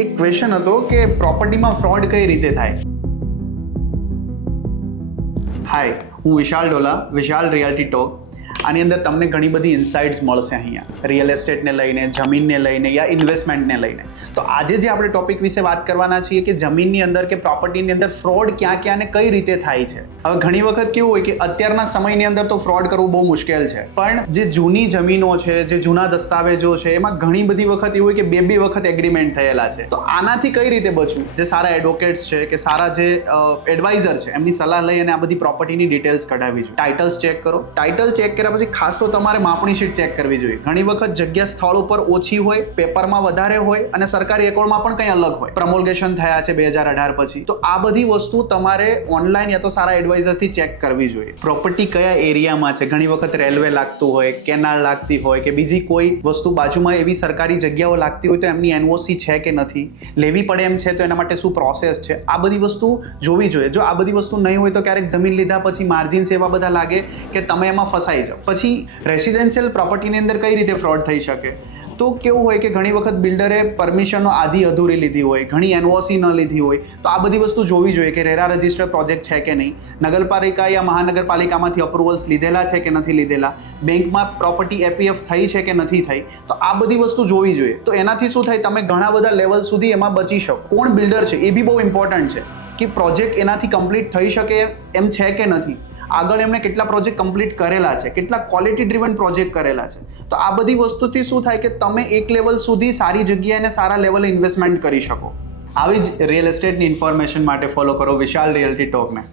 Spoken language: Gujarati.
એક ક્વેશ્ચન હતો કે પ્રોપર્ટીમાં ફ્રોડ કઈ રીતે થાય. હાય, હું વિશાલ ડોલા, વિશાલ રિયાલિટી ટોક. આની અંદર તમને ઘણી બધી ઇન્સાઇટ્સ મળશે અહીંયા રિયલ એસ્ટેટને લઈને, જમીનને લઈને યા ઇન્વેસ્ટમેન્ટને લઈને. તો આજે જે આપણે ટોપિક વિશે વાત કરવાના છીએ કે જમીનની અંદર કે પ્રોપર્ટીની અંદર ફ્રોડ ક્યાં ક્યાં અને કઈ રીતે થાય છે. હવે ઘણી વખત કેવું હોય કે અત્યારના સમયની અંદર તો ફ્રોડ કરવું બહુ મુશ્કેલ છે, પણ જે જૂની જમીનો છે, જે જૂના દસ્તાવેજો છે, એમાં ઘણી બધી વખત એવું હોય કે બે વખત એગ્રીમેન્ટ થયેલા છે. તો આનાથી કઈ રીતે બચવું? જે સારા એડવોકેટ્સ છે કે સારા જે એડવાઇઝર છે એમની સલાહ લઈ અને આ બધી પ્રોપર્ટીની ડિટેલ્સ કઢાવવી જોઈએ. ટાઇટલ્સ ચેક કરો. ટાઇટલ ચેક કર્યા પછી ખાસ તો તમારે માપણી શીટ ચેક કરવી જોઈએ. ઘણી વખત જગ્યા સ્થળ ઉપર ઓછી હોય, પેપરમાં વધારે હોય અને સરકારી રેકોર્ડમાં પણ કંઈ અલગ હોય. પ્રમોલ્ગેશન થયા છે 2018 પછી. તો આ બધી વસ્તુ તમારે ઓનલાઈન યા તો સારા એડવાઇઝરથી ચેક કરવી જોઈએ. પ્રોપર્ટી કયા એરિયામાં છે? ઘણી વખત રેલવે લાગતું હોય, કેનાલ લાગતી હોય કે બીજી કોઈ વસ્તુ બાજુમાં એવી સરકારી જગ્યાઓ લાગતી હોય તો એમની એનઓસી છે કે નથી, લેવી પડે એમ છે તો એના માટે શું પ્રોસેસ છે, આ બધી વસ્તુ જોવી જોઈએ. જો આ બધી વસ્તુ નહીં હોય તો ક્યારેક જમીન લીધા પછી માર્જિન્સ એવા બધા લાગે કે તમે એમાં ફસાઈ જાઓ. પછી રેસિડેન્શિયલ પ્રોપર્ટીની અંદર કઈ રીતે ફ્રોડ થઈ શકે? તો કેવું હોય કે ઘણી વખત બિલ્ડરે પરમિશનો આધી અધૂરી લીધી હોય, ઘણી એનઓસી ન લીધી હોય. તો આ બધી વસ્તુ જોવી જોઈએ કે રેરા રજિસ્ટર્ડ પ્રોજેક્ટ છે કે નહીં, નગરપાલિકા યા મહાનગરપાલિકામાંથી અપ્રુવલ્સ લીધેલા છે કે નથી લીધેલા, બેંકમાં પ્રોપર્ટી એપીએફ થઈ છે કે નથી થઈ. તો આ બધી વસ્તુ જોવી જોઈએ. તો એનાથી શું થાય, તમે ઘણા બધા લેવલ સુધી એમાં બચી શકો. કોણ બિલ્ડર છે એ બી બહુ ઇમ્પોર્ટન્ટ છે કે પ્રોજેક્ટ એનાથી કમ્પ્લીટ થઈ શકે એમ છે કે નથી, આગળ એમણે કેટલા પ્રોજેક્ટ કમ્પ્લીટ કરેલા છે, કેટલા ક્વોલિટી ડ્રીવન પ્રોજેક્ટ કરેલા છે. તો આ બધી વસ્તુથી શું થાય કે તમે એક લેવલ સુધી સારી જગ્યાએ અને સારા લેવલે ઇન્વેસ્ટમેન્ટ કરી શકો. આવી જ રિયલ એસ્ટેટની ઇન્ફોર્મેશન માટે ફોલો કરો વિશાલ રિયલ્ટી ટોકને.